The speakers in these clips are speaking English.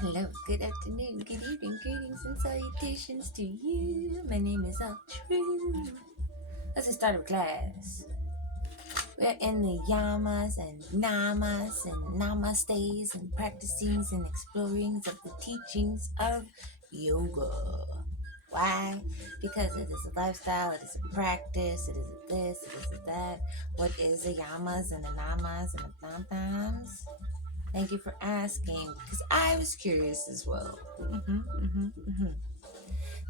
Hello, good afternoon, good evening, greetings and salutations to you. My name is Alu-tru. Let's start with class. We're in the yamas and namas and namastes and practicings and explorings of the teachings of yoga. Why? Because it is a lifestyle, it is a practice, it is a this, it is a that. What is the yamas and the namas and the namas? Thank you for asking, because I was curious as well.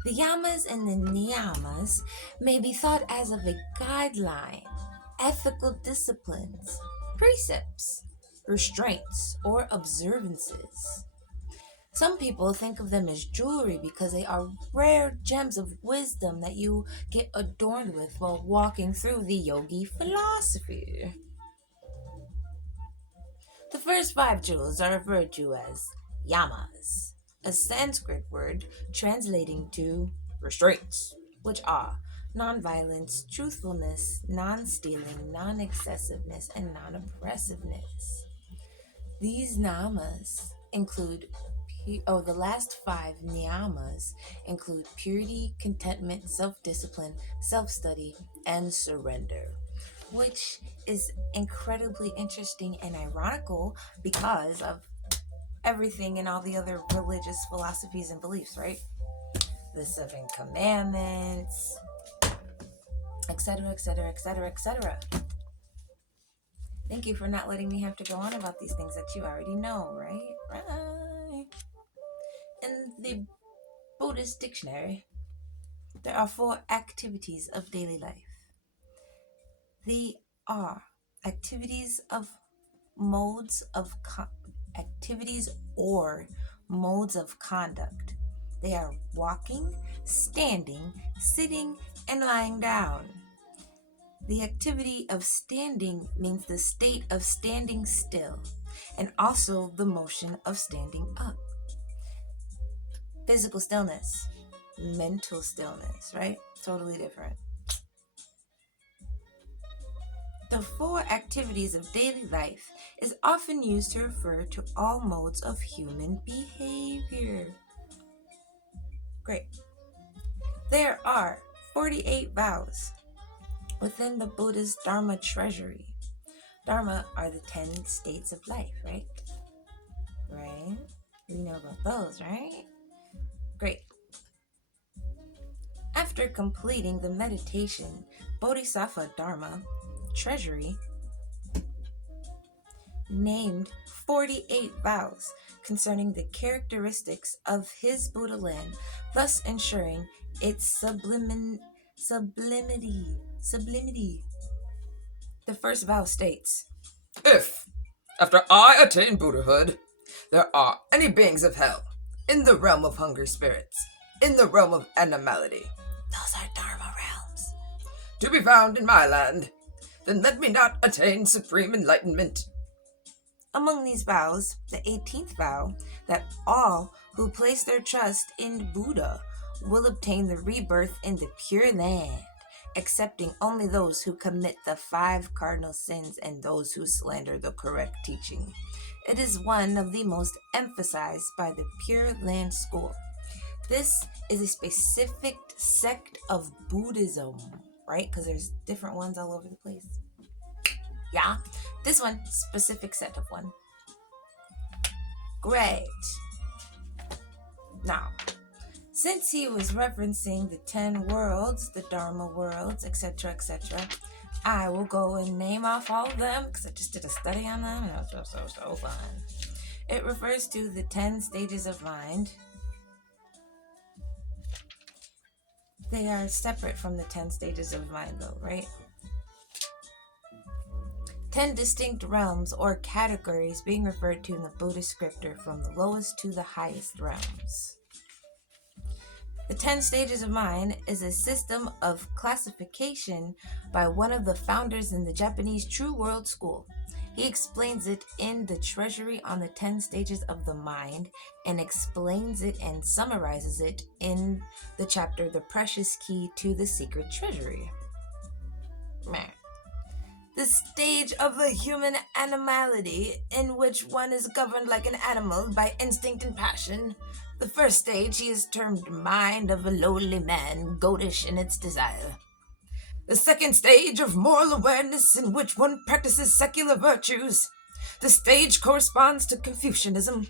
The yamas and the niyamas may be thought as of a guideline, ethical disciplines, precepts, restraints, or observances. Some people think of them as jewelry because they are rare gems of wisdom that you get adorned with while walking through the yogi philosophy. The first five jewels are referred to as yamas, a Sanskrit word translating to restraints, which are nonviolence, truthfulness, non stealing, non excessiveness, and non oppressiveness. These namas include the last five niyamas include purity, contentment, self discipline, self study, and surrender, which is incredibly interesting and ironical because of everything and all the other religious philosophies and beliefs, right? The seven commandments, etc., etc., etc., etc. Thank you for not letting me have to go on about these things that you already know, right? Right. In the Buddhist dictionary, there are four activities of daily life. They are activities of modes of activities or modes of conduct. They are walking, standing, sitting, and lying down. The activity of standing means the state of standing still, and also the motion of standing up. Physical stillness, mental stillness, right? Totally different. The four activities of daily life is often used to refer to all modes of human behavior. Great. There are 48 vows within the Buddha's Dharma treasury. Dharma are the 10 states of life, right? Right? We know about those, right? Great. After completing the meditation, Bodhisattva Dharma treasury named 48 vows concerning the characteristics of his Buddha land, thus ensuring its sublimity. The first vow states, If, after I attain Buddhahood, there are any beings of hell, in the realm of hungry spirits, in the realm of animality, those are Dharma realms, to be found in my land, then let me not attain supreme enlightenment. Among these vows, the 18th vow, that all who place their trust in Buddha will obtain the rebirth in the Pure Land, excepting only those who commit the 5 cardinal sins and those who slander the correct teaching. It is one of the most emphasized by the Pure Land school. This is a specific sect of Buddhism, right? Because there's different ones all over the place. Yeah, this one, specific set of one. Great. Now, since he was referencing the 10 worlds, the Dharma worlds, etc., etc., I will go and name off all of them because I just did a study on them and it was so fun. It refers to the 10 stages of mind. They are separate from the 10 stages of mind, though, right? 10 distinct realms or categories being referred to in the Buddhist scripture from the lowest to the highest realms. The 10 stages of mind is a system of classification by one of the founders in the Japanese True World School. He explains it in the Treasury on the 10 stages of the mind and explains it and summarizes it in the chapter The Precious Key to the Secret Treasury. The stage of the human animality, in which one is governed like an animal by instinct and passion. The first stage he is termed mind of a lowly man, goatish in its desire. The second stage of moral awareness, in which one practices secular virtues. The stage corresponds to Confucianism,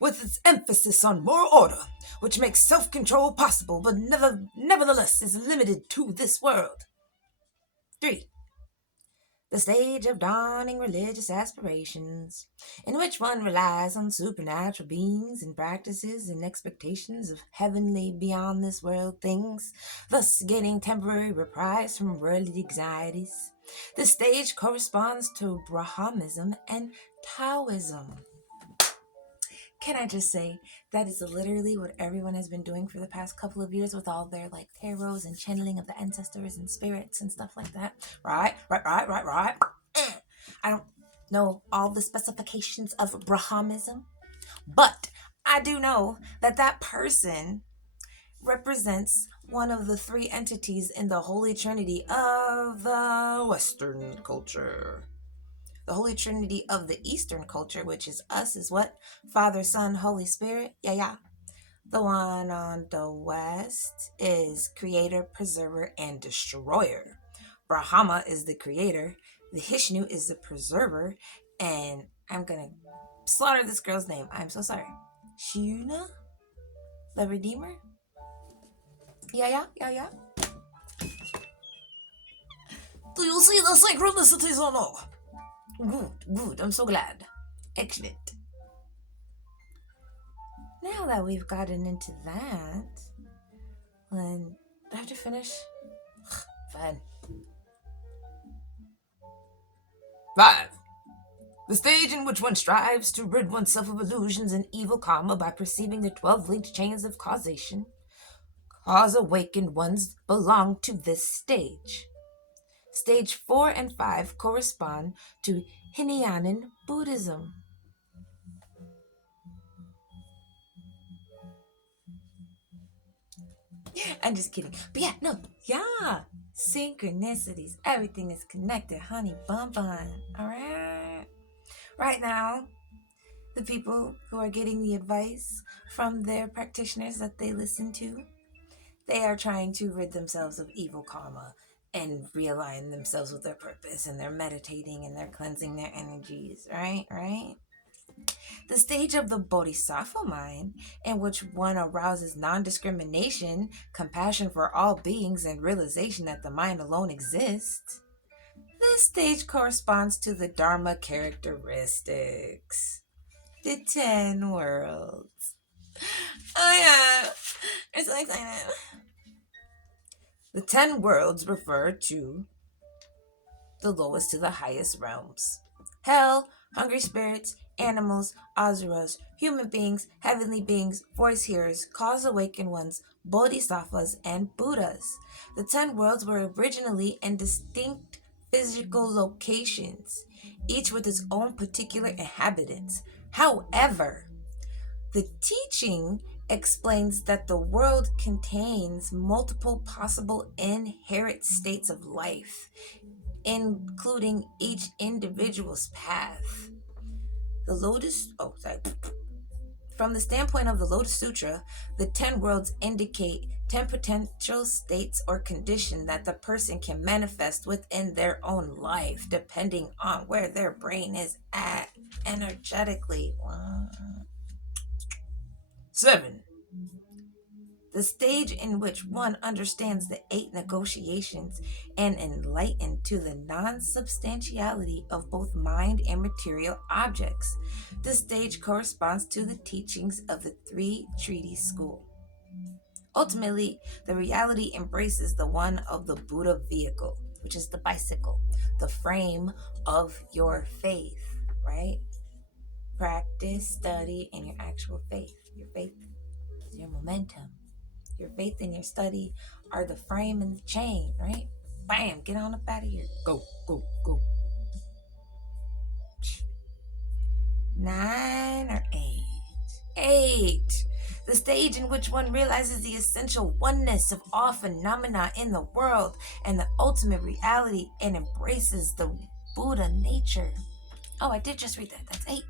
with its emphasis on moral order, which makes self-control possible, but nevertheless is limited to this world. 3. The stage of dawning religious aspirations, in which one relies on supernatural beings and practices and expectations of heavenly beyond this world things, thus gaining temporary reprise from worldly anxieties. This stage corresponds to Brahmanism and Taoism. Can I just say that is literally what everyone has been doing for the past couple of years with all their like tarots and channeling of the ancestors and spirits and stuff like that? Right. I don't know all the specifications of Brahmanism, but I do know that that person represents one of the three entities in the Holy Trinity of the Western culture. The Holy Trinity of the Eastern culture, which is us, is what? Father, Son, Holy Spirit. Yeah. The one on the West is Creator, Preserver, and Destroyer. Brahma is the Creator. The Vishnu is the Preserver. And I'm going to slaughter this girl's name. I'm so sorry. Shuna? The Redeemer? Yeah. Do you see the synchronicities or no? Good. I'm so glad. Excellent. Now that we've gotten into that, then do I have to finish? Fine. 5. The stage in which one strives to rid oneself of illusions and evil karma by perceiving the 12 linked chains of causation. Cause awakened ones belong to this stage. Stage 4 and 5 correspond to Hinayana Buddhism. I'm just kidding. But yeah. Synchronicities. Everything is connected, honey bun. Alright? Right now, the people who are getting the advice from their practitioners that they listen to, they are trying to rid themselves of evil karma and realign themselves with their purpose, and they're meditating and they're cleansing their energies, right? The stage of the bodhisattva mind, in which one arouses non-discrimination, compassion for all beings, and realization that the mind alone exists. This stage corresponds to the Dharma characteristics. The 10 worlds. Oh yeah, I'm so excited. The 10 worlds refer to the lowest to the highest realms. Hell, hungry spirits, animals, asuras, human beings, heavenly beings, voice hearers, cause awakened ones, bodhisattvas, and Buddhas. The 10 worlds were originally in distinct physical locations, each with its own particular inhabitants. However, the teaching explains that the world contains multiple possible inherent states of life, including each individual's path. From the standpoint of the Lotus Sutra, the 10 worlds indicate 10 potential states or conditions that the person can manifest within their own life, depending on where their brain is at energetically. 7. The stage in which one understands the 8 negotiations and enlightened to the non-substantiality of both mind and material objects. This stage corresponds to the teachings of the 3 treatise school. Ultimately, the reality embraces the one of the Buddha vehicle, which is the bicycle, the frame of your faith, right? Practice, study, and your actual faith. Your faith is your momentum. Your faith and your study are the frame and the chain, right? Bam, get on up out of here. Go. 9 or 8? 8. The stage in which one realizes the essential oneness of all phenomena in the world and the ultimate reality and embraces the Buddha, nature. Oh, I did just read that. That's 8.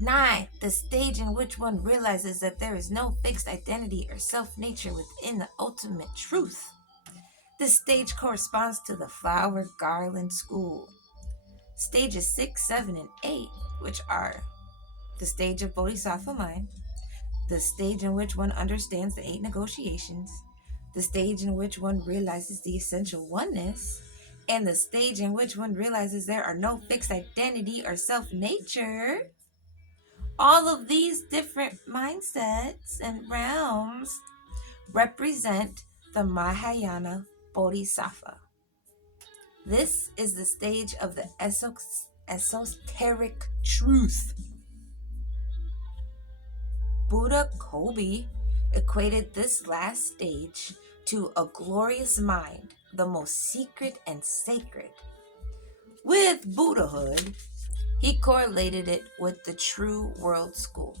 9. The stage in which one realizes that there is no fixed identity or self nature within the ultimate truth. This stage corresponds to the flower garland school. Stages 6, 7, and 8, which are the stage of Bodhisattva mind, the stage in which one understands the 8 negotiations, the stage in which one realizes the essential oneness, and the stage in which one realizes there are no fixed identity or self nature. All of these different mindsets and realms represent the Mahayana Bodhisattva. This is the stage of the esoteric truth. Buddha Kobe equated this last stage to a glorious mind, the most secret and sacred. With Buddhahood, he correlated it with the true world school.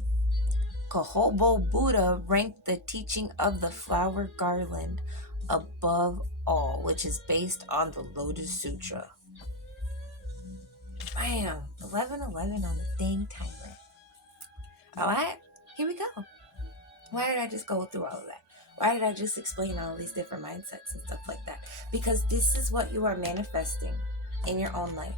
Kohobo Buddha ranked the teaching of the flower garland above all, which is based on the Lotus Sutra. Bam! 11:11 on the dang timer. Alright, here we go. Why did I just go through all of that? Why did I just explain all these different mindsets and stuff like that? Because this is what you are manifesting in your own life.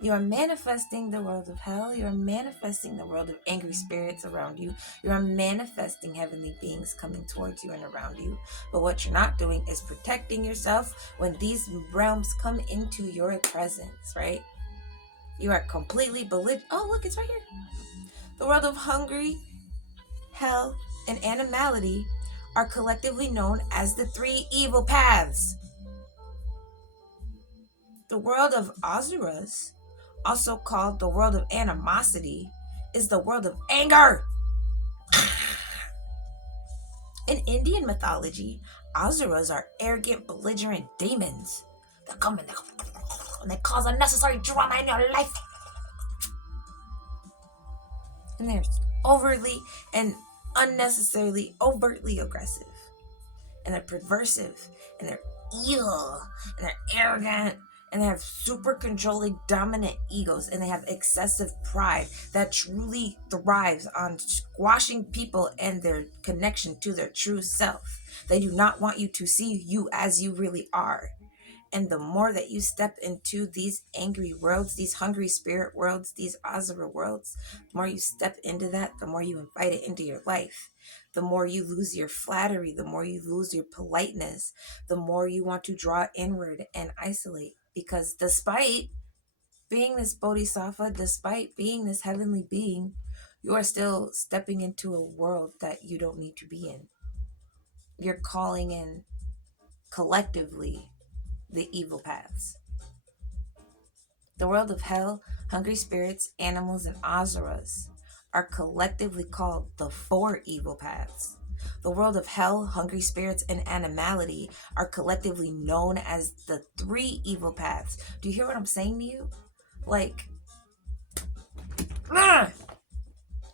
You are manifesting the world of hell. You are manifesting the world of angry spirits around you. You are manifesting heavenly beings coming towards you and around you. But what you're not doing is protecting yourself when these realms come into your presence, right? You are completely belligerent. Oh, look, it's right here. The world of hungry, hell, and animality are collectively known as the 3 evil paths. The world of asuras, also called the world of animosity, is the world of anger. In Indian mythology, asuras are arrogant, belligerent demons that come and they cause unnecessary drama in your life. And they're overly and unnecessarily overtly aggressive. And they're perversive. And they're evil. And they're arrogant. And they have super controlling, dominant egos. And they have excessive pride that truly thrives on squashing people and their connection to their true self. They do not want you to see you as you really are. And the more that you step into these angry worlds, these hungry spirit worlds, these asura worlds, the more you step into that, the more you invite it into your life. The more you lose your flattery, the more you lose your politeness, the more you want to draw inward and isolate. Because despite being this bodhisattva, despite being this heavenly being, you are still stepping into a world that you don't need to be in. You're calling in collectively the evil paths. The world of hell, hungry spirits, animals, and asuras are collectively called the 4 evil paths. The world of hell, hungry spirits, and animality are collectively known as the 3 evil paths. Do you hear what I'm saying to you? Like,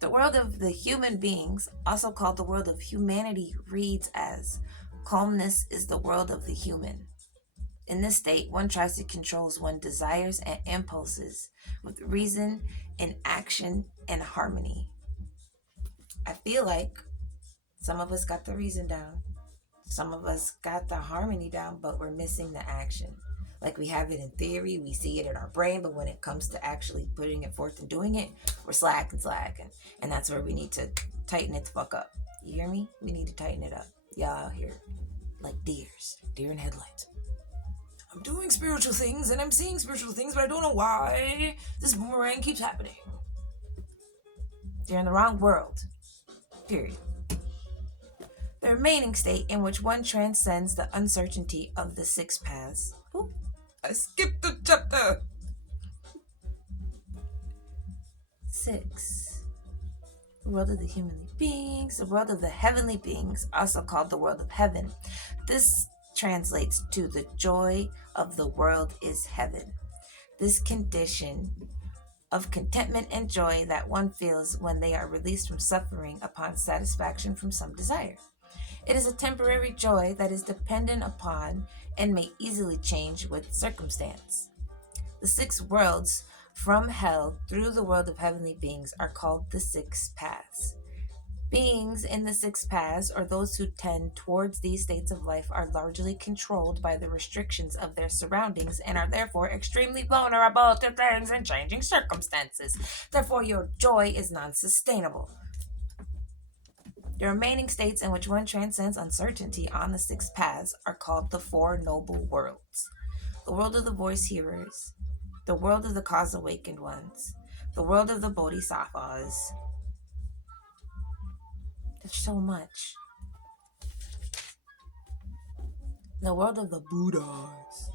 the world of the human beings, also called the world of humanity, reads as calmness is the world of the human. In this state, one tries to control one's desires and impulses with reason and action and harmony. I feel like some of us got the reason down. Some of us got the harmony down, but we're missing the action. Like we have it in theory, we see it in our brain, but when it comes to actually putting it forth and doing it, we're slacking. And that's where we need to tighten it the fuck up. You hear me? We need to tighten it up. Y'all out here like deer in headlights. I'm doing spiritual things and I'm seeing spiritual things, but I don't know why this boomerang keeps happening. You're in the wrong world. Period. The remaining state in which one transcends the uncertainty of the 6 paths. Ooh, I skipped the chapter. 6. The world of the human beings, the world of the heavenly beings, also called the world of heaven. This translates to the joy of the world is heaven. This condition of contentment and joy that one feels when they are released from suffering upon satisfaction from some desire. It is a temporary joy that is dependent upon and may easily change with circumstance. The six worlds from hell through the world of heavenly beings are called the six paths. Beings in the six paths, or those who tend towards these states of life, are largely controlled by the restrictions of their surroundings and are therefore extremely vulnerable to things and changing circumstances. Therefore, your joy is non sustainable. The remaining states in which one transcends uncertainty on the six paths are called the Four Noble Worlds: the world of the voice hearers, the world of the cause awakened ones, the world of the bodhisattvas. There's so much. The world of the Buddhas.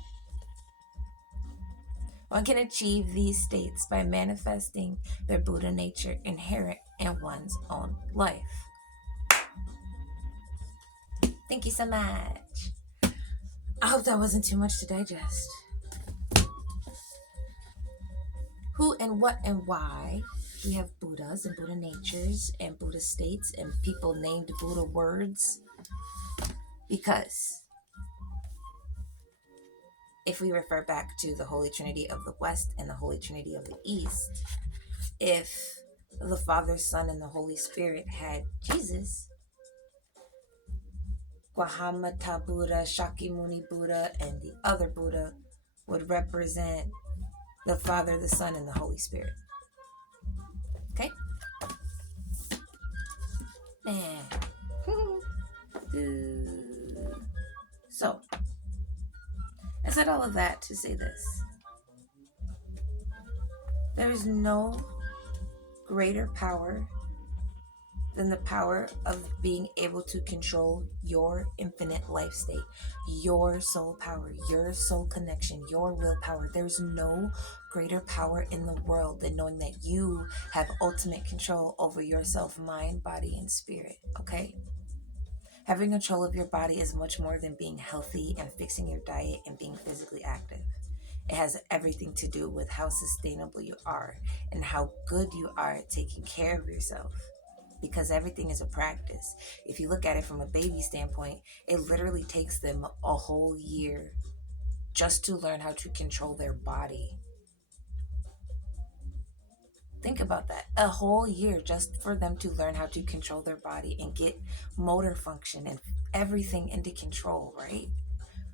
One can achieve these states by manifesting their Buddha nature inherent in one's own life. Thank you so much. I hope that wasn't too much to digest. Who and what and why we have Buddhas and Buddha natures and Buddha states and people named Buddha words? Because if we refer back to the Holy Trinity of the West and the Holy Trinity of the East, if the Father, Son, and the Holy Spirit had Jesus, Gautama Buddha, Shakyamuni Buddha, and the other Buddha would represent the Father, the Son, and the Holy Spirit. Okay? And so, I said all of that to say this. There is no greater power than the power of being able to control your infinite life state, your soul power, your soul connection, your willpower. There's no greater power in the world than knowing that you have ultimate control over yourself, mind, body, and spirit. Okay? Having control of your body is much more than being healthy and fixing your diet and being physically active. It has everything to do with how sustainable you are and how good you are at taking care of yourself. Because everything is a practice. If you look at it from a baby standpoint, it literally takes them a whole year just to learn how to control their body. Think about that. A whole year just for them to learn how to control their body and get motor function and everything into control, right?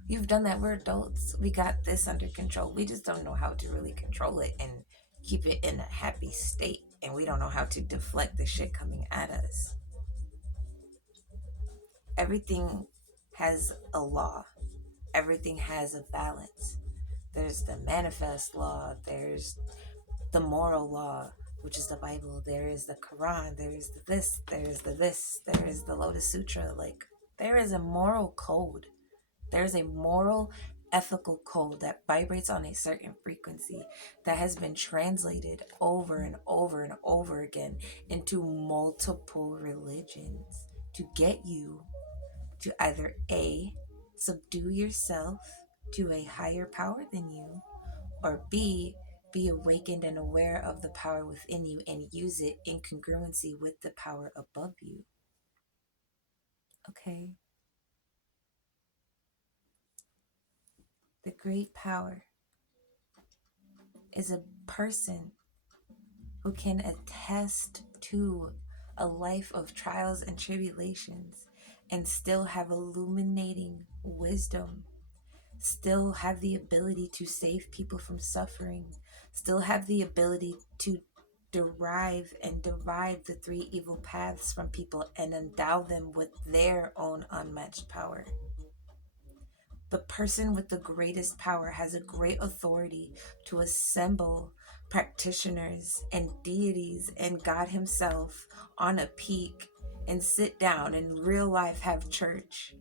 You've done that. We're adults. We got this under control. We just don't know how to really control it and keep it in a happy state. And we don't know how to deflect the shit coming at us. Everything has a law. Everything has a balance. There's the manifest law. There's the moral law, which is the Bible. There is the Quran. There is the this. There is the this. There is the Lotus Sutra. Like, there is a moral code. There's a moral, ethical code that vibrates on a certain frequency that has been translated over and over and over again into multiple religions to get you to either A, subdue yourself to a higher power than you, or B, be awakened and aware of the power within you and use it in congruency with the power above you. Okay? The great power is a person who can attest to a life of trials and tribulations and still have illuminating wisdom, still have the ability to save people from suffering, still have the ability to derive and divide the three evil paths from people and endow them with their own unmatched power. The person with the greatest power has a great authority to assemble practitioners and deities and God Himself on a peak and sit down and in real life have church.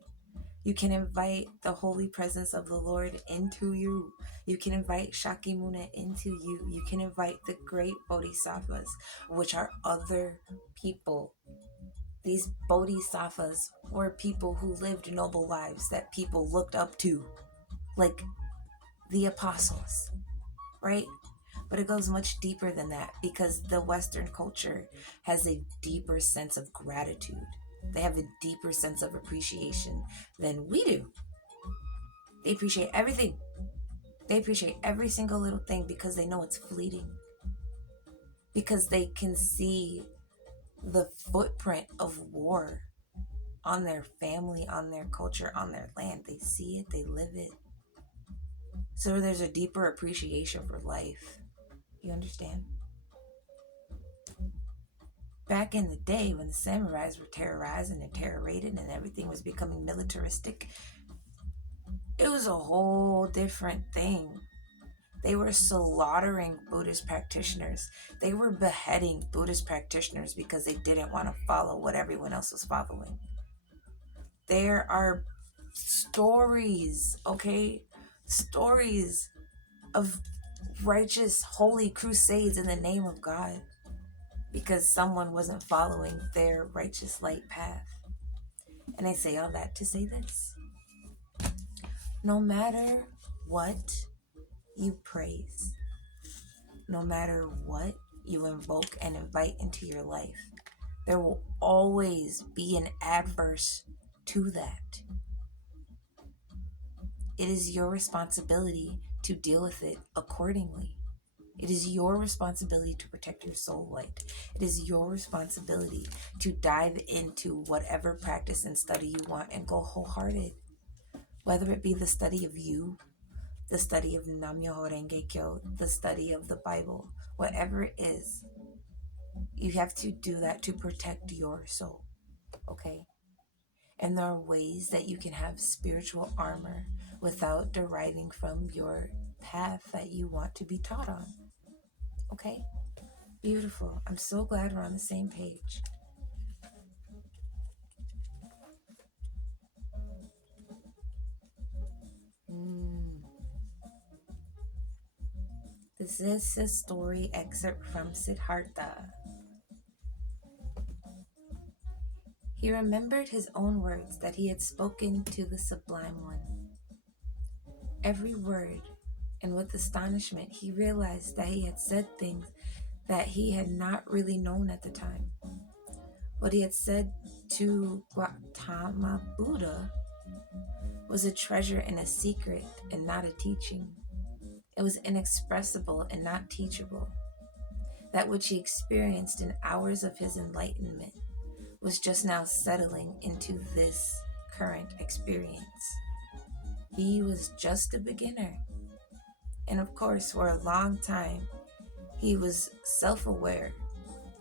You can invite the holy presence of the Lord into you. You can invite Shakyamuni into you. You can invite the great bodhisattvas, which are other people. These bodhisattvas were people who lived noble lives that people looked up to, like the apostles, right? But it goes much deeper than that because the Western culture has a deeper sense of gratitude. They have a deeper sense of appreciation than we do. They appreciate everything. They appreciate every single little thing because they know it's fleeting. Because they can see the footprint of war on their family, on their culture, on their land. They see it, they live it. So there's a deeper appreciation for life. You understand? Back in the day when the samurais were terrorized and interrogated and everything was becoming militaristic, it was a whole different thing. They were slaughtering Buddhist practitioners. They were beheading Buddhist practitioners because they didn't want to follow what everyone else was following. There are stories, okay? Stories of righteous, holy crusades in the name of God because someone wasn't following their righteous light path. And I say all that to say this: no matter what you praise, no matter what you invoke and invite into your life, there will always be an adverse to that. It is your responsibility to deal with it accordingly. It is your responsibility to protect your soul light. It is your responsibility to dive into whatever practice and study you want and go wholehearted. Whether it be the study of you, the study of Nam-myoho Renge Kyo, the study of the Bible, whatever it is, you have to do that to protect your soul, okay? And there are ways that you can have spiritual armor without deriving from your path that you want to be taught on, okay? Beautiful. I'm so glad we're on the same page. Mm. This is a story excerpt from Siddhartha. He remembered his own words that he had spoken to the Sublime One. Every word, and with astonishment, he realized that he had said things that he had not really known at the time. What he had said to Gautama Buddha was a treasure and a secret and not a teaching. It was inexpressible and not teachable. That which he experienced in hours of his enlightenment was just now settling into this current experience. He was just a beginner. And of course, for a long time, he was self-aware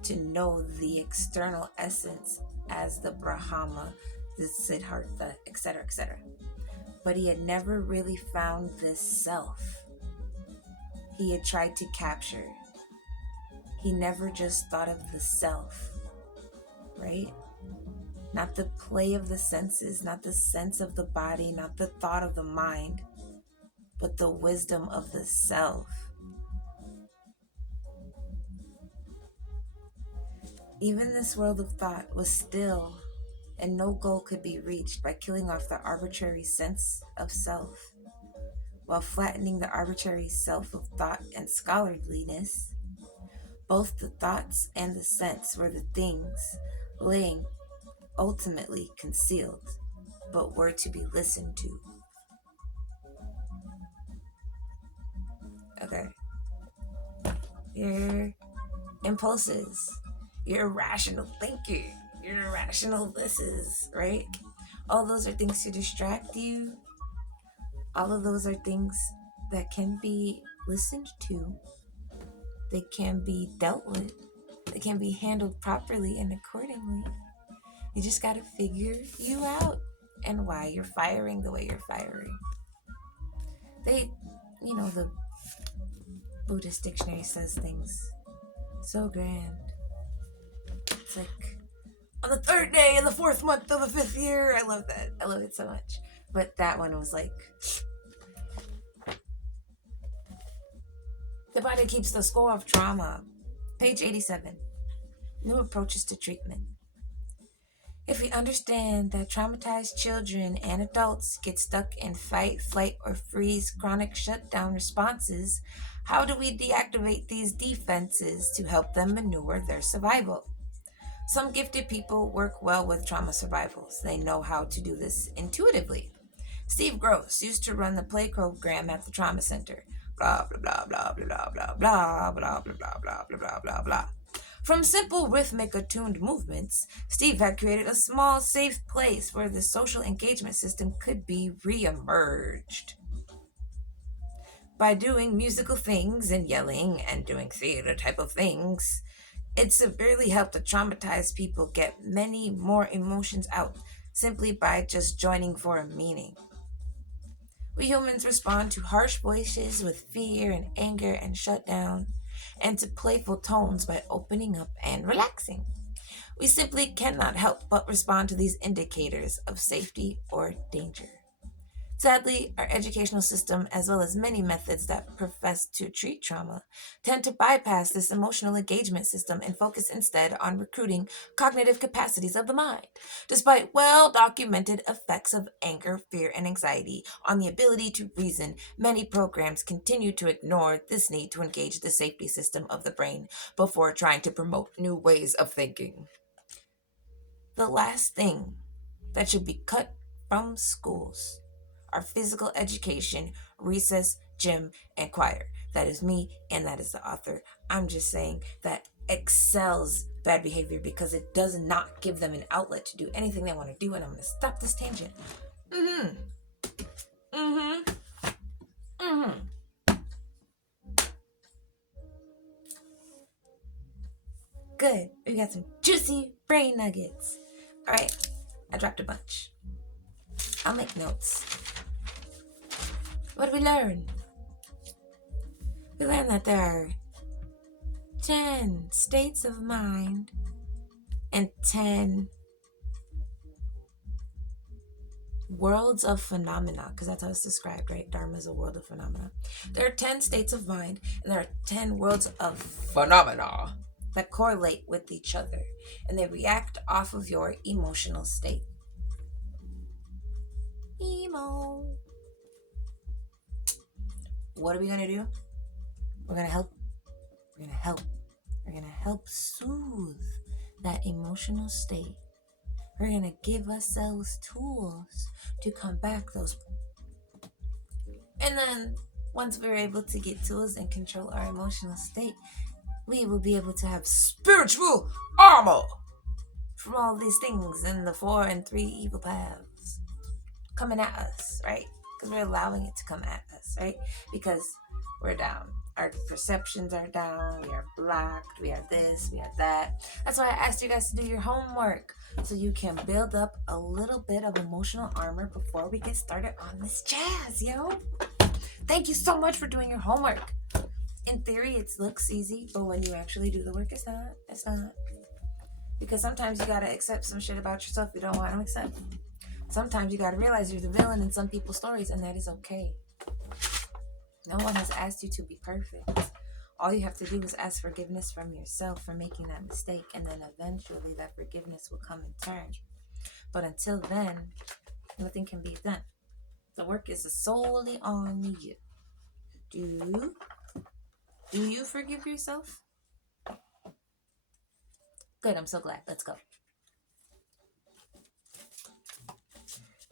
to know the external essence as the Brahma, the Siddhartha, etc., etc. But he had never really found this self he had tried to capture. He never just thought of the self, right? Not the play of the senses, not the sense of the body, not the thought of the mind, but the wisdom of the self. Even this world of thought was still, and no goal could be reached by killing off the arbitrary sense of self, while flattening the arbitrary self of thought and scholarliness. Both the thoughts and the sense were the things laying ultimately concealed, but were to be listened to. Okay. Your impulses, your irrational thinking, your irrational thises, right? All those are things to distract you. All of those are things that can be listened to. They can be dealt with. They can be handled properly and accordingly. You just got to figure you out and why you're firing the way you're firing. The Buddhist dictionary says things so grand. It's like, on the third day of the fourth month of the fifth year. I love that. I love it so much. But that one was like, the body keeps the score of trauma. Page 87. New approaches to treatment. If we understand that traumatized children and adults get stuck in fight, flight, or freeze chronic shutdown responses, how do we deactivate these defenses to help them maneuver their survival? Some gifted people work well with trauma survivals. They know how to do this intuitively. Steve Gross used to run the play program at the trauma center. Blah blah blah blah blah blah blah blah blah blah blah blah blah blah blah blah. From simple rhythmic attuned movements, Steve had created a small, safe place where the social engagement system could be re-emerged. By doing musical things and yelling and doing theater type of things, it severely helped the traumatized people get many more emotions out simply by just joining for a meaning. We humans respond to harsh voices with fear and anger and shutdown, and to playful tones by opening up and relaxing. We simply cannot help but respond to these indicators of safety or danger. Sadly, our educational system, as well as many methods that profess to treat trauma, tend to bypass this emotional engagement system and focus instead on recruiting cognitive capacities of the mind. Despite well documented effects of anger, fear, and anxiety on the ability to reason, many programs continue to ignore this need to engage the safety system of the brain before trying to promote new ways of thinking. The last thing that should be cut from schools are physical education, recess, gym, and choir. That is me, and that is the author. I'm just saying that excels bad behavior because it does not give them an outlet to do anything they want to do, and I'm going to stop this tangent. Mm-hmm. Mm-hmm. Mm-hmm. Good. We got some juicy brain nuggets. All right. I dropped a bunch. I'll make notes. What did we learn? We learned that there are 10 states of mind and 10 worlds of phenomena, because that's how it's described, right? Dharma is a world of phenomena. There are 10 states of mind, and there are 10 worlds of phenomena that correlate with each other, and they react off of your emotional state. Emo. What are we going to do? We're going to help. We're going to help. We're going to help soothe that emotional state. We're going to give ourselves tools to combat those. And then once we're able to get tools and control our emotional state, we will be able to have spiritual armor from all these things in the 4 and 3 evil paths coming at us, right? Because we're allowing it to come at us, right? Because we're down. Our perceptions are down. We are blocked. We are this. We are that. That's why I asked you guys to do your homework so you can build up a little bit of emotional armor before we get started on this jazz, yo. Thank you so much for doing your homework. In theory, it looks easy, but when you actually do the work, it's not. It's not. Because sometimes you gotta accept some shit about yourself you don't want to accept. Sometimes you gotta realize you're the villain in some people's stories, and that is okay. No one has asked you to be perfect. All you have to do is ask forgiveness from yourself for making that mistake, and then eventually that forgiveness will come in turn. But until then, nothing can be done. The work is solely on you. Do you forgive yourself? Good, I'm so glad. Let's go.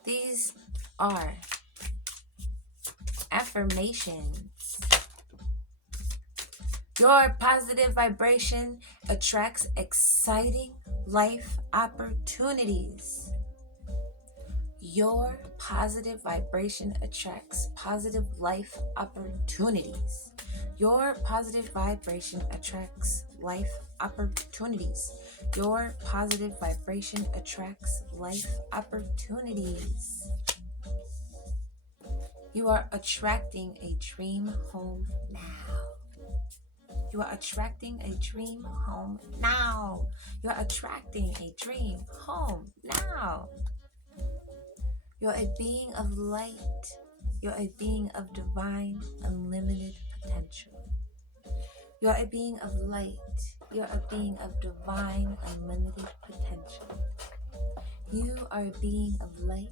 These are affirmations. Your positive vibration attracts exciting life opportunities. Your positive vibration attracts positive life opportunities. Your positive vibration attracts life opportunities. Your positive vibration attracts life opportunities. You are attracting a dream home now. You are attracting a dream home now. You are attracting a dream home now. You're a being of light. You're a being of divine, unlimited potential. You're a being of light. You're a being of divine, unlimited potential. You are a being of light.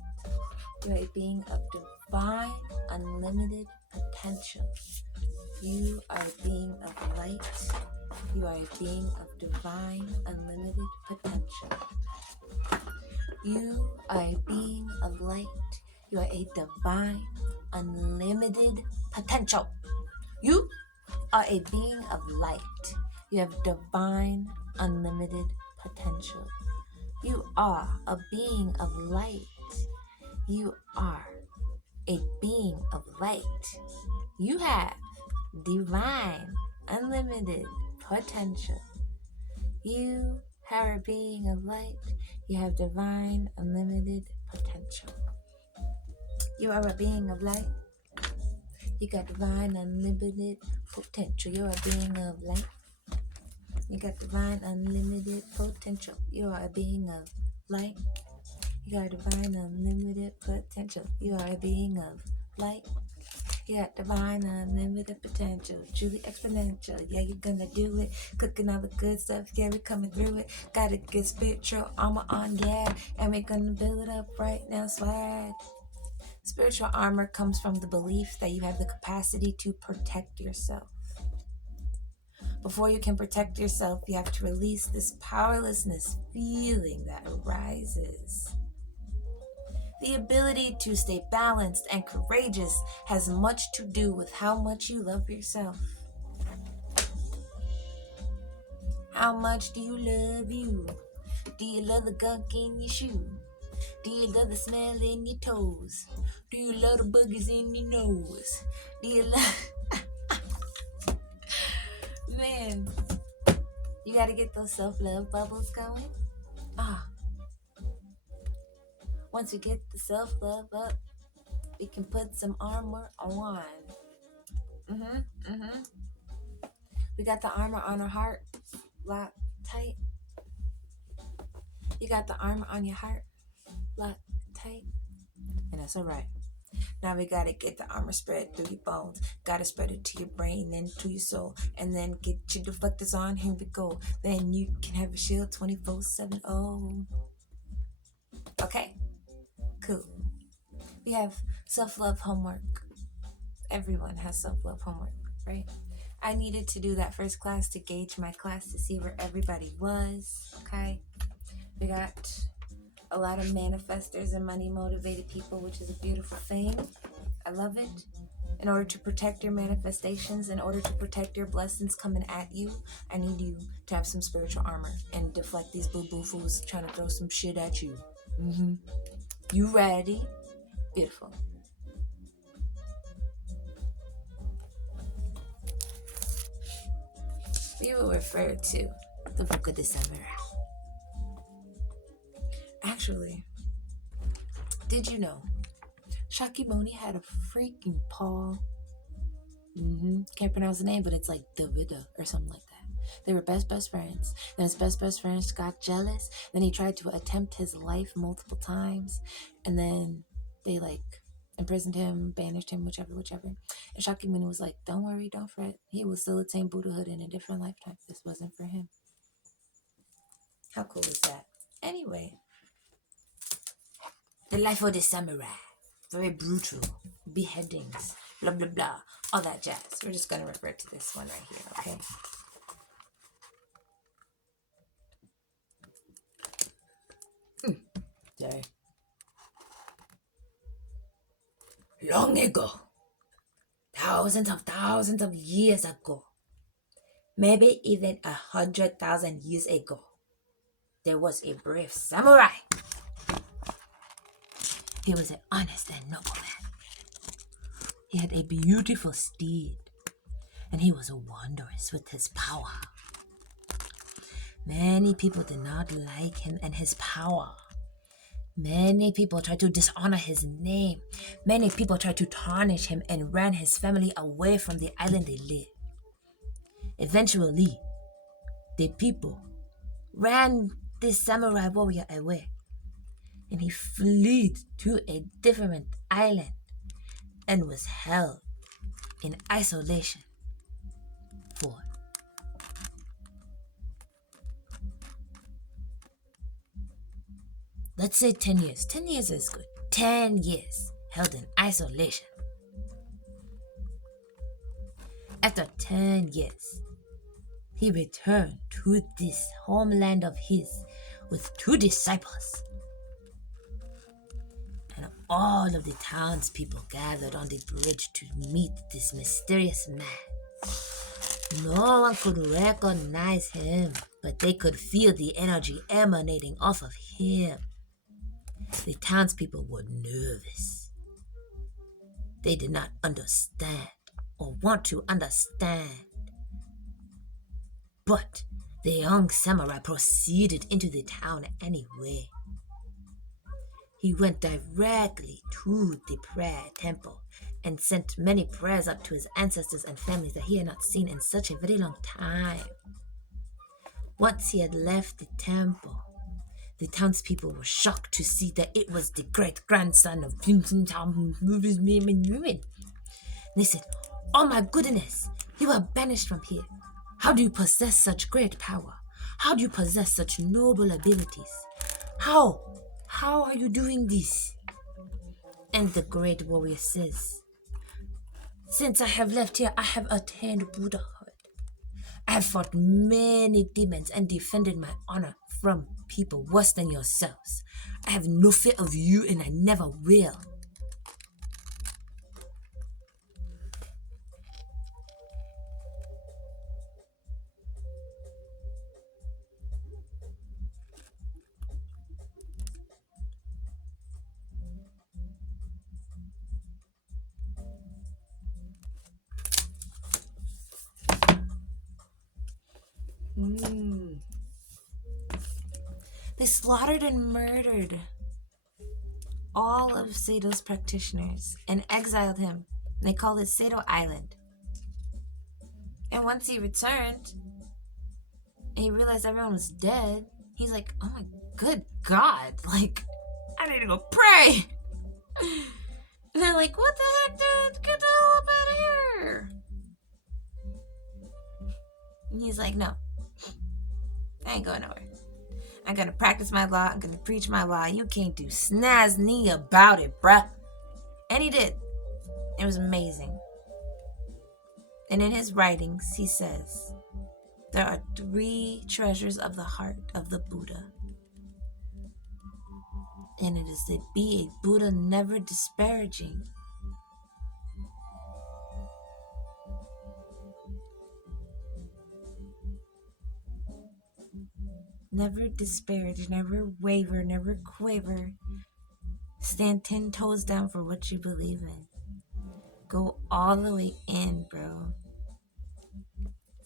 You're a being of divine, unlimited potential. You are a being of light. You are a being of divine, unlimited potential. You are a being of light. You are a divine, unlimited potential. You are a being of light. You have divine, unlimited potential. You are a being of light. You are a being of light. You have divine, unlimited potential. You are a being of light. You have divine, unlimited potential. You are a being of light. You got divine, unlimited potential. You're a being of light. You got divine, unlimited potential. You are a being of light. You got divine, unlimited potential. You are a being of light. You got divine, unlimited potential. Truly exponential. Yeah, you're gonna do it. Cooking all the good stuff. Yeah, we're coming through it. Got a good spiritual armor on, yeah. And we're gonna build it up right now, swag. Spiritual armor comes from the belief that you have the capacity to protect yourself. Before you can protect yourself, you have to release this powerlessness feeling that arises. The ability to stay balanced and courageous has much to do with how much you love yourself. How much do you love you? Do you love the gunk in your shoe? Do you love the smell in your toes? Do you love the boogers in your nose? Do you love... Man, you gotta get those self-love bubbles going. Once we get the self-love up, we can put some armor on. We got the armor on our heart locked tight. You got the armor on your heart locked tight. And that's all right. Now we gotta get the armor spread through your bones. Gotta spread it to your brain and to your soul. And then get your deflectors on. Here we go. Then you can have a shield 24/7. Oh. Okay. Cool. We have self-love homework. Everyone has self-love homework, right? I needed to do that first class to gauge my class to see where everybody was, okay? We got a lot of manifestors and money-motivated people, which is a beautiful thing. I love it. In order to protect your manifestations, in order to protect your blessings coming at you, I need you to have some spiritual armor and deflect these boo-boo fools trying to throw some shit at you. You ready? Beautiful. We will refer to the Book of the Samurai. Actually, did you know Shakyamuni had a freaking paw? Can't pronounce the name, but it's like Davida or something like that. They were best friends. Then his best friends got jealous. Then he tried to attempt his life multiple times. And then they imprisoned him, banished him, whichever. And Shakyamuni was like, don't worry, don't fret. He will still attain Buddhahood in a different lifetime. This wasn't for him. How cool is that? Anyway, the life of the samurai. Very brutal. Beheadings. Blah, blah, blah. All that jazz. We're just going to refer to this one right here, okay? Sorry. Long ago, thousands of years ago, maybe even 100,000 years ago, there was a brave samurai. He was an honest and noble man. He had a beautiful steed, and he was wondrous with his power. Many people did not like him and his power. Many people tried to dishonor his name. Many people tried to tarnish him and ran his family away from the island they lived. Eventually, the people ran this samurai warrior away, and he fled to a different island and was held in isolation for let's say 10 years. 10 years is good. 10 years held in isolation. After 10 years, he returned to this homeland of his with two disciples, and all of the townspeople gathered on the bridge to meet this mysterious man. No one could recognize him, but they could feel the energy emanating off of him. The townspeople were nervous. They did not understand or want to understand. But the young samurai proceeded into the town anyway. He went directly to the prayer temple and sent many prayers up to his ancestors and families that he had not seen in such a very long time. Once he had left the temple, the townspeople were shocked to see that it was the great-grandson of They said, "Oh my goodness, you are banished from here. How do you possess such great power? How do you possess such noble abilities? How? How are you doing this?" And the great warrior says, "Since I have left here, I have attained Buddhahood. I have fought many demons and defended my honor from people worse than yourselves. I have no fear of you and I never will." They slaughtered and murdered all of Sato's practitioners and exiled him. They called it Sato Island. And once he returned and he realized everyone was dead, he's like, "Oh my good God, like, I need to go pray." And they're like, "What the heck, dude? Get the hell up out of here." And he's like, "No, I ain't going nowhere. I'm gonna practice my law. I'm gonna preach my law. You can't do snaz knee about it, bruh." And he did. It was amazing. And in his writings, he says, there are three treasures of the heart of the Buddha. And it is to be a Buddha never disparaging. Never disparage, never waver, never quaver. Stand 10 toes down for what you believe in. Go all the way in, bro.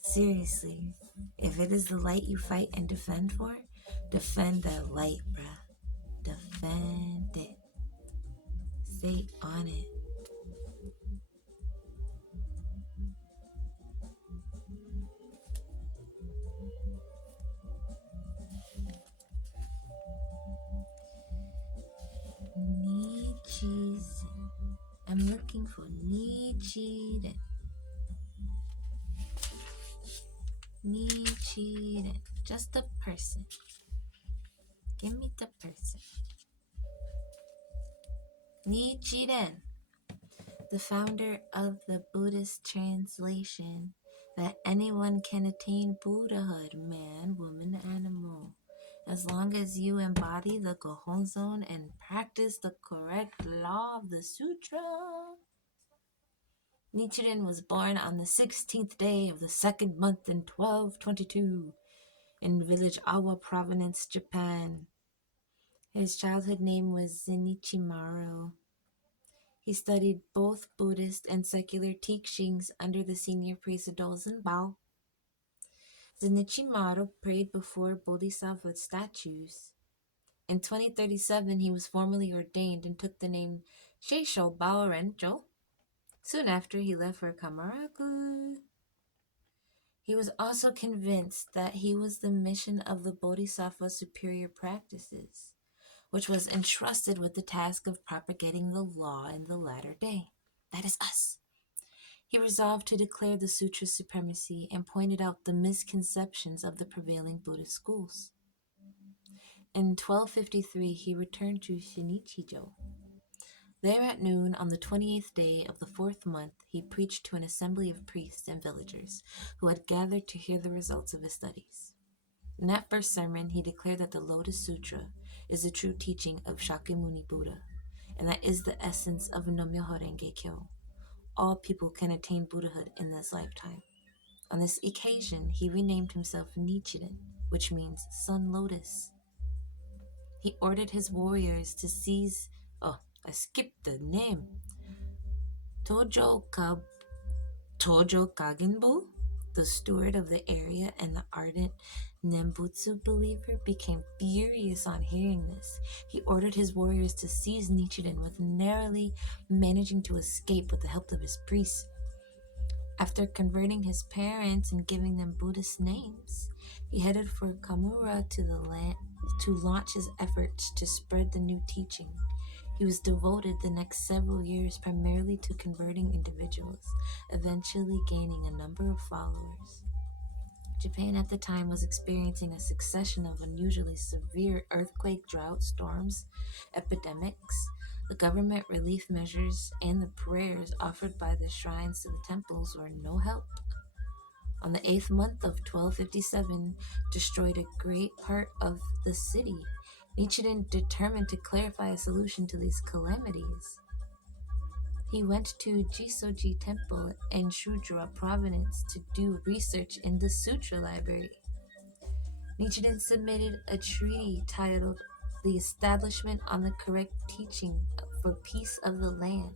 Seriously. If it is the light you fight and defend for, defend that light, bruh. Defend it. Stay on it. Nichizen. I'm looking for Nichiren. Nichiren. Just the person. Give me the person. Nichiren, the founder of the Buddhist translation that anyone can attain Buddhahood, man, woman, animal, as long as you embody the Gohonzon and practice the correct law of the sutra. Nichiren was born on the 16th day of the second month in 1222 in village Awa Province, Japan. His childhood name was Zenichimaru. He studied both Buddhist and secular teachings under the senior priest Dozen Bao. Zenichimaru prayed before Bodhisattva statues. In 2037, he was formally ordained and took the name Sheisho Bao Rencho. Soon after, he left for Kamaraku. He was also convinced that he was the mission of the Bodhisattva superior practices, which was entrusted with the task of propagating the law in the latter day. That is us. He resolved to declare the sutra's supremacy and pointed out the misconceptions of the prevailing Buddhist schools. In 1253, he returned to Shinichijo, There at noon on the 28th day of the fourth month, he preached to an assembly of priests and villagers who had gathered to hear the results of his studies. In that first sermon, he declared that the Lotus Sutra is the true teaching of Shakyamuni Buddha, and that is the essence of Nam-myoho Renge Kyo. All people can attain Buddhahood in this lifetime. On this occasion, he renamed himself Nichiren, which means Sun Lotus. He ordered his warriors to seize. Oh, I skipped the name. Tojo Kab Tojo Kagenbu, the steward of the area and the ardent Nembutsu believer, became furious on hearing this. He ordered his warriors to seize Nichiren, with narrowly managing to escape with the help of his priests. After converting his parents and giving them Buddhist names, he headed for Kamura to the land to launch his efforts to spread the new teaching. He was devoted the next several years primarily to converting individuals, eventually gaining a number of followers. Japan at the time was experiencing a succession of unusually severe earthquake, drought, storms, epidemics. The government relief measures and the prayers offered by the shrines to the temples were no help. On the 8th month of 1257, destroyed a great part of the city. Nichiren determined to clarify a solution to these calamities. He went to Jisoji Temple in Shudra Province to do research in the Sutra Library. Nichiren submitted a treaty titled The Establishment on the Correct Teaching for Peace of the Land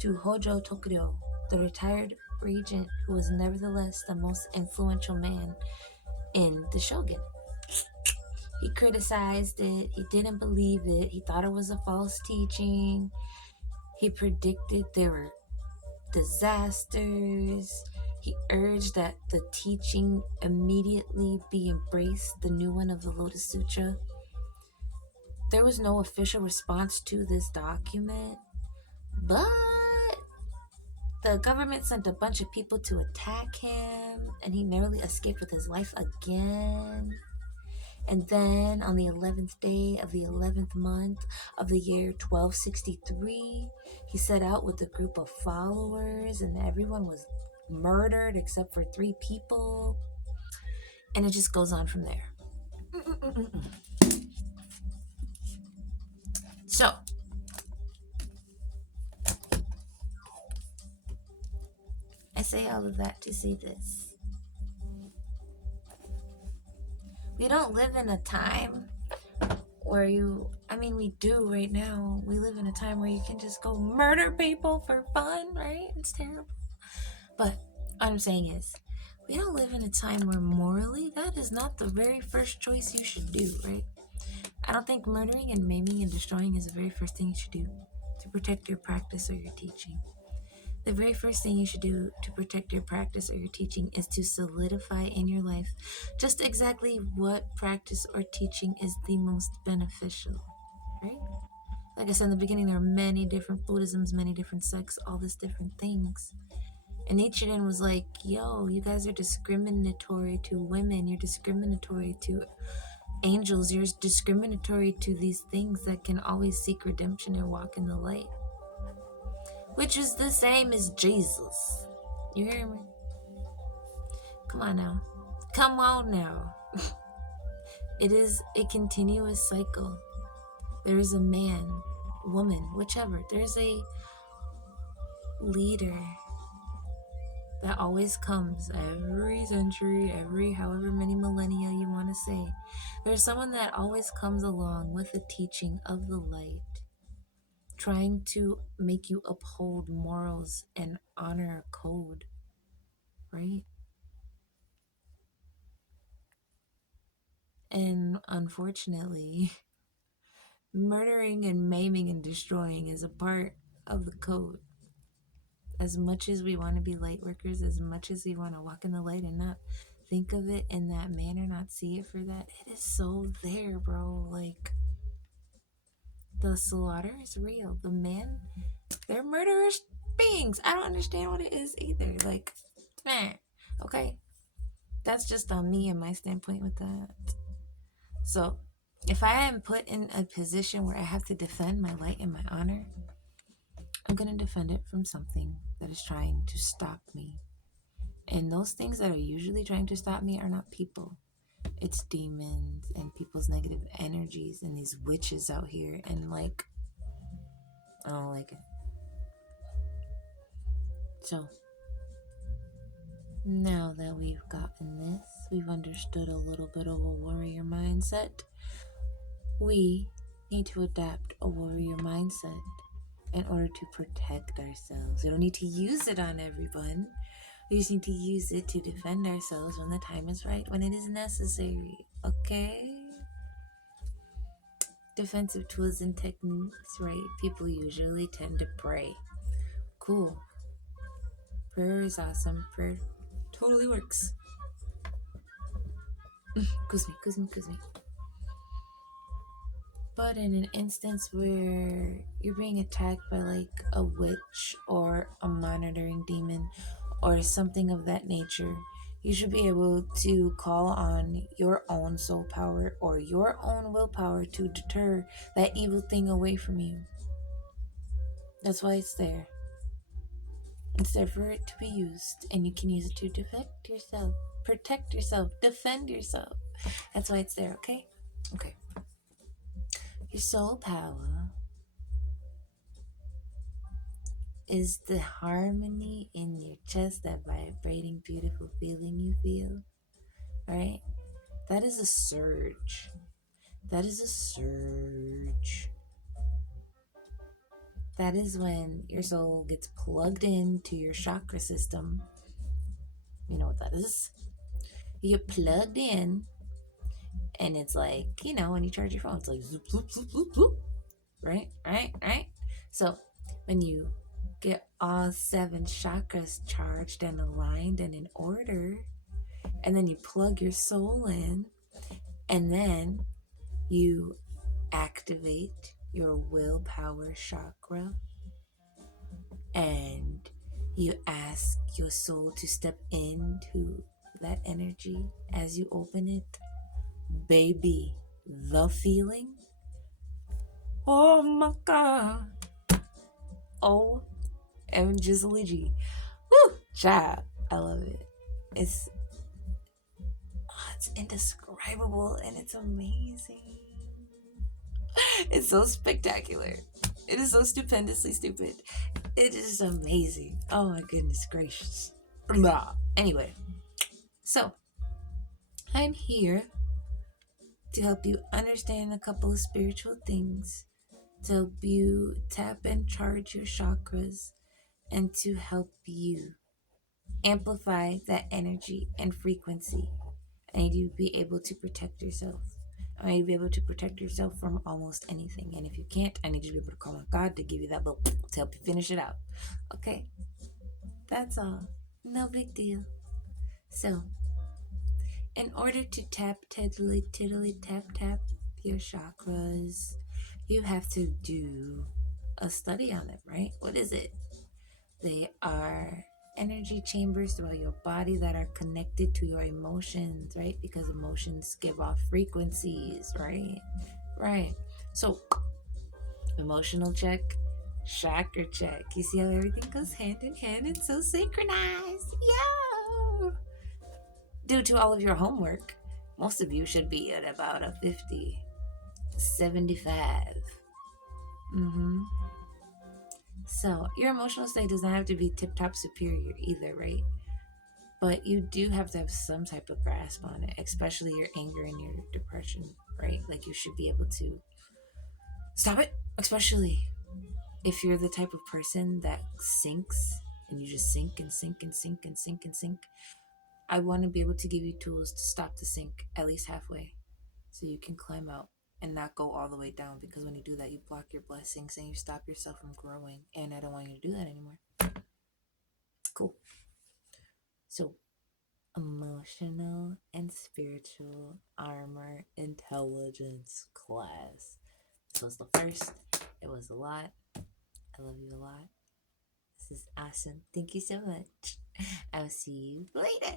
to Hojo Tokuryo, the retired regent who was nevertheless the most influential man in the shogun. He criticized it, he didn't believe it, he thought it was a false teaching, he predicted there were disasters. He urged that the teaching immediately be embraced, the new one of the Lotus Sutra. There was no official response to this document, but the government sent a bunch of people to attack him, and he narrowly escaped with his life again. And then on the 11th day of the 11th month of the year 1263, he set out with a group of followers, and everyone was murdered except for 3 people. And it just goes on from there. So, I say all of that to say this. We don't live in a time where we do right now. We live in a time where you can just go murder people for fun, right? It's terrible. But what I'm saying is, we don't live in a time where morally that is not the very first choice you should do, right? I don't think murdering and maiming and destroying is the very first thing you should do to protect your practice or your teaching. The very first thing you should do to protect your practice or your teaching is to solidify in your life just exactly what practice or teaching is the most beneficial, right? Like I said in the beginning, there are many different Buddhisms, many different sects, all these different things. And Nichiren was like, yo, you guys are discriminatory to women, you're discriminatory to angels, you're discriminatory to these things that can always seek redemption and walk in the light. Which is the same as Jesus. You hear me? Come on now. Come on now. It is a continuous cycle. There is a man, woman, whichever. There's a leader that always comes every century, every however many millennia you want to say. There's someone that always comes along with the teaching of the light, trying to make you uphold morals and honor a code, right? And unfortunately, murdering and maiming and destroying is a part of the code. As much as we want to be light workers, as much as we want to walk in the light and not think of it in that manner, not see it for that, it is so there, bro. Like, the slaughter is real. The men, they're murderous beings. I don't understand what it is either. Like, man, okay? That's just on me and my standpoint with that. So, if I am put in a position where I have to defend my light and my honor, I'm going to defend it from something that is trying to stop me. And those things that are usually trying to stop me are not people. It's demons and people's negative energies and these witches out here. And like, I don't like it. So now that we've gotten this, we've understood a little bit of a warrior mindset. We need to adapt a warrior mindset in order to protect ourselves. We don't need to use it on everyone. We just need to use it to defend ourselves when the time is right, when it is necessary. Okay? Defensive tools and techniques, right? People usually tend to pray. Cool. Prayer is awesome. Prayer totally works. Excuse me. But in an instance where you're being attacked by like a witch or a monitoring demon or something of that nature, you should be able to call on your own soul power or your own willpower to deter that evil thing away from you. That's why it's there. It's there for it to be used, and you can use it to defend yourself, protect yourself, defend yourself. That's why it's there, okay? Okay. Your soul power is the harmony in your chest, that vibrating, beautiful feeling you feel, right? That is a surge. That is a surge. That is when your soul gets plugged into your chakra system. You know what that is? You get plugged in, and it's like, when you charge your phone, it's like zoop, zoop, zoop, zoop, zoop. Right? So when you get all 7 chakras charged and aligned and in order, and then you plug your soul in, and then you activate your willpower chakra, and you ask your soul to step into that energy as you open it. Baby, the feeling. Oh my God. Oh, and Jizzly G. Woo! Child. I love it. It's indescribable and it's amazing. It's so spectacular. It is so stupendously stupid. It is amazing. Oh my goodness gracious. Blah. Anyway, so I'm here to help you understand a couple of spiritual things, to help you tap and charge your chakras, and to help you amplify that energy and frequency. I need you to be able to protect yourself. I need you to be able to protect yourself from almost anything. And if you can't, I need you to be able to call on God to give you that little to help you finish it out. Okay? That's all. No big deal. So, in order to tap, tiddly, tap your chakras, you have to do a study on them, right? What is it? They are energy chambers throughout your body that are connected to your emotions, right? Because emotions give off frequencies, right? Right. So, emotional check, chakra check. You see how everything goes hand in hand? It's so synchronized. Yeah. Due to all of your homework, most of you should be at about a 50, 75. Mm-hmm. So, your emotional state does not have to be tip top superior either, right? But you do have to have some type of grasp on it, especially your anger and your depression, right? Like you should be able to stop it, especially if you're the type of person that sinks and you just sink and sink and sink and sink and sink. I want to be able to give you tools to stop the sink at least halfway so you can climb out and not go all the way down, because when you do that, you block your blessings and you stop yourself from growing. And I don't want you to do that anymore. Cool. So, emotional and spiritual armor intelligence class. This was the first. It was a lot. I love you a lot. This is awesome. Thank you so much. I'll see you later.